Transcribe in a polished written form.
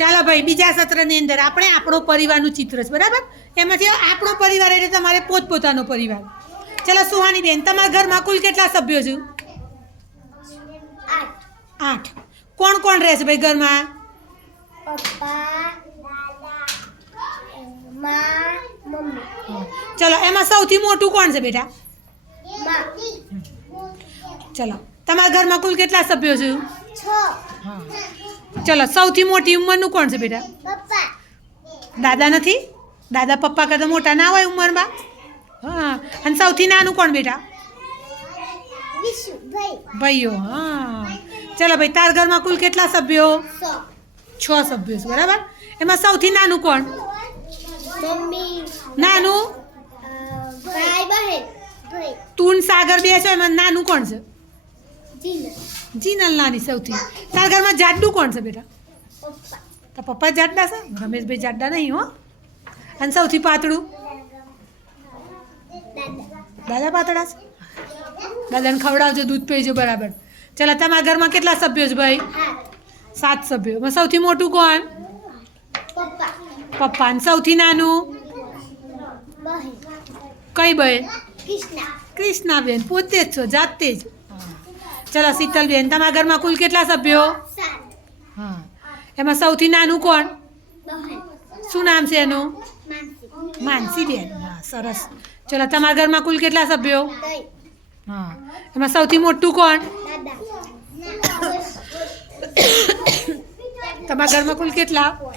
ચાલો ભાઈ બીજા સત્રની અંદર આપણે આપણો પરિવારનું ચિત્ર છે બરાબર એમાંથી આપણો પરિવાર એટલે તમારે પોતપોતાનો પરિવાર ચાલો સુહાની બેન તમારા ઘરમાં કુલ કેટલા સભ્યો છે 8 કોણ કોણ રહે છે ભાઈ ઘરમાં પપ્પા દાદા મમ્મી ચલો એમાં સૌથી મોટું કોણ છે બેટા ચલો તમારા ઘરમાં કુલ કેટલા સભ્યો છે 6 ચલો સૌથી મોટી ઉંમરનું કોણ છે બેટા પપ્પા દાદા નથી દાદા પપ્પા કરતાં મોટા ના હોય ઉંમરમાં હા અને સૌથી નાનું કોણ બેટા વિશુ ભાઈઓ હા ચલો ભાઈ તાર ઘરમાં કુલ કેટલા સભ્યો 100 6 સભ્યો છે બરાબર એમાં સૌથી નાનું કોણ મમ્મી નાનું ભાઈ બહેન ભાઈ તું ને સાગર બે છો એમાં નાનું કોણ છે જીન જીનલ નાની સૌથી તાર ઘરમાં જાડું કોણ છે બેટા પપ્પા તો પપ્પા જાડા છે રમેશભાઈ જાડા નહીં હો અને સૌથી પાતળું દાદા દાદા પાતળા છે દાદાને ખવડાવજો દૂધ પીજો બરાબર ચાલો તમારા ઘરમાં કેટલા સભ્યો છે ભાઈ હા 7 સભ્યો એમાં સૌથી મોટું કોણ પપ્પા પપ્પા અને સૌથી નાનું બહેન કઈ બહેન કૃષ્ણા કૃષ્ણાબેન પોતે જ છો જાતે જ ચલો શીતલબેન તમારા ઘરમાં કુલ કેટલા સભ્યો 7 હા એમાં સૌથી નાનું કોણ બહેન શું નામ છે એનું માનસી માનસીબેન હા સરસ ચલો તમારા ઘરમાં કુલ કેટલા સભ્યો દઈ હા એમાં સૌથી મોટું કોણ દાદા તમારા ઘરમાં કુલ કેટલા 5